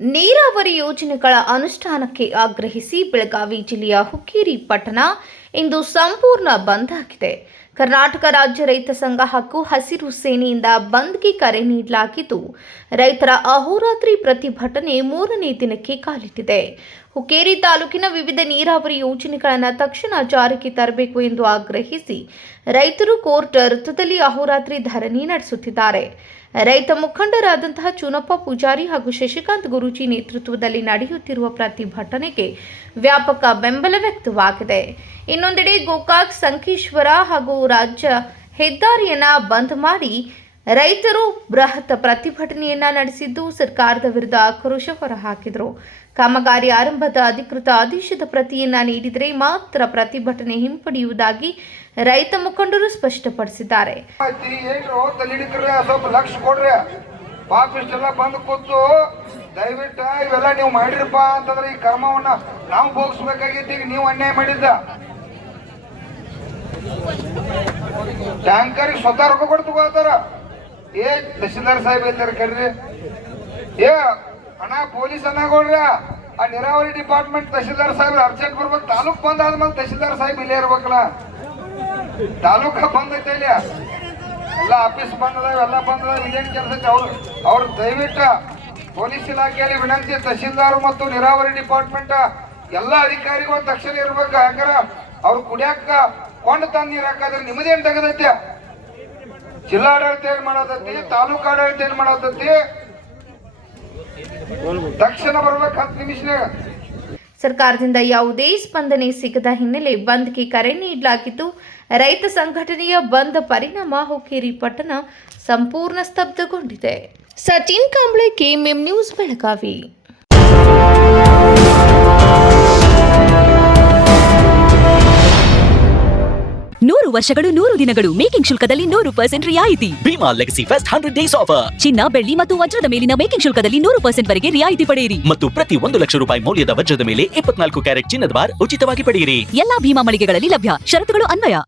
ನೀರಾವರಿ ಯೋಜನೆಗಳ ಅನುಷ್ಠಾನಕ್ಕೆ ಆಗ್ರಹಿಸಿ ಬೆಳಗಾವಿ ಜಿಲ್ಲೆಯ ಹುಕ್ಕೇರಿ ಪಟ್ಟಣ ಇಂದು ಸಂಪೂರ್ಣ ಬಂದ್ ಆಗಿದೆ. ಕರ್ನಾಟಕ ರಾಜ್ಯ ರೈತ ಸಂಘ ಹಾಗೂ ಹಸಿರು ಸೇನೆಯಿಂದ ಬಂದ್ಗೆ ಕರೆ ನೀಡಲಾಗಿದ್ದು, ರೈತರ ಅಹೋರಾತ್ರಿ ಪ್ರತಿಭಟನೆ 3ನೇ ದಿನಕ್ಕೆ ಕಾಲಿಟ್ಟಿದೆ. ಹುಕ್ಕೇರಿ ತಾಲೂಕಿನ ವಿವಿಧ ನೀರಾವರಿ ಯೋಜನೆಗಳನ್ನು ತಕ್ಷಣ ಜಾರಿಗೆ ತರಬೇಕು ಎಂದು ಆಗ್ರಹಿಸಿ ರೈತರು ಕೋರ್ಟ್ ವೃತ್ತದಲ್ಲಿ ಅಹೋರಾತ್ರಿ ಧರಣಿ ನಡೆಸುತ್ತಿದ್ದಾರೆ. ರೈತ ಮುಖಂಡರಾದಂತಹ ಚುನಪ್ಪ ಪೂಜಾರಿ ಹಾಗೂ ಶಶಿಕಾಂತ್ ಗುರೂಜಿ ನೇತೃತ್ವದಲ್ಲಿ ನಡೆಯುತ್ತಿರುವ ಪ್ರತಿಭಟನೆಗೆ ವ್ಯಾಪಕ ಬೆಂಬಲ ವ್ಯಕ್ತವಾಗಿದೆ. ಇನ್ನೊಂದೆಡೆ ಗೋಕಾಕ್ ಸಂಕೇಶ್ವರ ಹಾಗೂ ರಾಜ್ಯ ಹೆದ್ದಾರಿಯನ್ನ ಬಂದ್ ಮಾಡಿ ರೈತರು ಬೃಹತ್ ಪ್ರತಿಭಟನೆಯನ್ನ ನಡೆಸಿದ್ದು, ಸರ್ಕಾರದ ವಿರುದ್ಧ ಆಕ್ರೋಶ ಹೊರಹಾಕಿದರು. ಕಾಮಗಾರಿ ಆರಂಭದ ಅಧಿಕೃತ ಆದೇಶದ ಪ್ರತಿಯನ್ನ ನೀಡಿದರೆ ಮಾತ್ರ ಪ್ರತಿಭಟನೆ ಹಿಂಪಡೆಯುವುದಾಗಿ ರೈತ ಮುಖಂಡರು ಸ್ಪಷ್ಟಪಡಿಸಿದ್ದಾರೆ. ದಯವಿಟ್ಟು ಇವೆಲ್ಲ ನೀವು ಮಾಡಿರಪ್ಪ ಅಂತಂದ್ರೆ ಈ ಕರ್ಮವನ್ನ ನಾವು ಭೋಗಿಸ್ಬೇಕಾಗಿತ್ತು. ಈಗ ನೀವು ಅನ್ಯಾಯ ಮಾಡಿದ್ದ ಟ್ಯಾಂಕರ್ ಸ್ವತಃ ರೊಕ್ಕ ಕೊಟ್ಟು ತಗೋತಾರ. ತಹಶೀಲ್ದಾರ್ ಸಾಹೇಬ್ ಹೇಳ್ತಾರೆ ಕಡ್ರಿ, ಅಣ್ಣ ಪೊಲೀಸ್ ಅನ್ನಗೋಳ್ರಿ, ಆ ನೀರಾವರಿ ಡಿಪಾರ್ಟ್ಮೆಂಟ್ ತಹಶೀಲ್ದಾರ್ ಸಾಹೇಬ್ ಅರ್ಜೆಂಟ್ ಬರ್ಬೇಕು. ತಾಲೂಕ್ ಬಂದ್ ಆದ್ಮೇಲೆ ತಹಶೀಲ್ದಾರ್ ಸಾಹೇಬ್ ಇಲ್ಲೇ ಇರ್ಬೇಕಲ್ಲ. ತಾಲೂಕ ಬಂದ್ ಐತೆ ಇಲ್ಲಿ, ಎಲ್ಲ ಆಫೀಸ್ ಬಂದ್ ಅದಾವ, ಎಲ್ಲ ಬಂದ್ ಅದಾವ. ಇದೇನು ಕೆಲಸ ಅವ್ರು ದಯವಿಟ್ಟು ಪೊಲೀಸ್ ಇಲಾಖೆಯಲ್ಲಿ ವಿನಂತಿ, ತಹಶೀಲ್ದಾರ್ ಮತ್ತು ನೀರಾವರಿ ಡಿಪಾರ್ಟ್ಮೆಂಟ್ ಎಲ್ಲ ಅಧಿಕಾರಿಗಳು ತಕ್ಷಣ ಇರ್ಬೇಕು. ಯಾಕಂದ್ರೆ ಅವ್ರು ಕುಡಿಯಾಕ ಕೊಂಡು ತಂದು ನೀರು ಹಾಕಾದ್ರೆ ನಿಮ್ಮದೇನು ತೆಗೆದೈತಿ? ಜಿಲ್ಲಾಡಳಿತ ಏನ್ ಮಾಡತೈತಿ, ತಾಲೂಕು ಆಡಳಿತ ಏನ್ ಮಾಡತೈತಿ? ತಕ್ಷಣ ಬರ್ಬೇಕು 10 ನಿಮಿಷನಾಗ. ಸರ್ಕಾರದಿಂದ ಯಾವುದೇ ಸ್ಪಂದನೆ ಸಿಗದ ಹಿನ್ನೆಲೆ ಬಂದ್ಗೆ ಕರೆ ನೀಡಲಾಗಿದ್ದು, ರೈತ ಸಂಘಟನೆಯ ಬಂದ್ ಪರಿಣಾಮ ಹುಕ್ಕೇರಿ ಪಟ್ಟಣ ಸಂಪೂರ್ಣ ಸ್ತಬ್ಧಗೊಂಡಿದೆ. Sachin Kamble, KMM news, Belagavi. 100 ವರ್ಷಗಳು 100 ದಿನಗಳು ಮೇಕಿಂಗ್ ಶುಲ್ಕದಲ್ಲಿ 100% ರಿಯಾಯಿತಿ. Bhima legacy fest 100 days offer. ಚಿನ್ನ, ಬೆಳ್ಳಿ ಮತ್ತು ವಜ್ರದ ಮೇಲಿನ ಮೇಕಿಂಗ್ ಶುಲ್ಕದಲ್ಲಿ 100% ವರೆಗೆ ರಿಯಾಯಿತಿ ಪಡೆಯಿರಿ. ಮತ್ತು ಪ್ರತಿ 1 ಲಕ್ಷ ರೂಪಾಯಿ ಮೌಲ್ಯದ ವಜ್ರದ ಮೇಲೆ 24 ಕ್ಯಾರೆಟ್ ಚಿನ್ನದ ಬಾರ್ ಉಚಿತವಾಗಿ ಪಡೆಯಿರಿ. ಎಲ್ಲಾ ಭೀಮಾ ಮಳಿಗೆಗಳಲ್ಲಿ ಲಭ್ಯ. ಷರತ್ತುಗಳು ಅನ್ವಯ.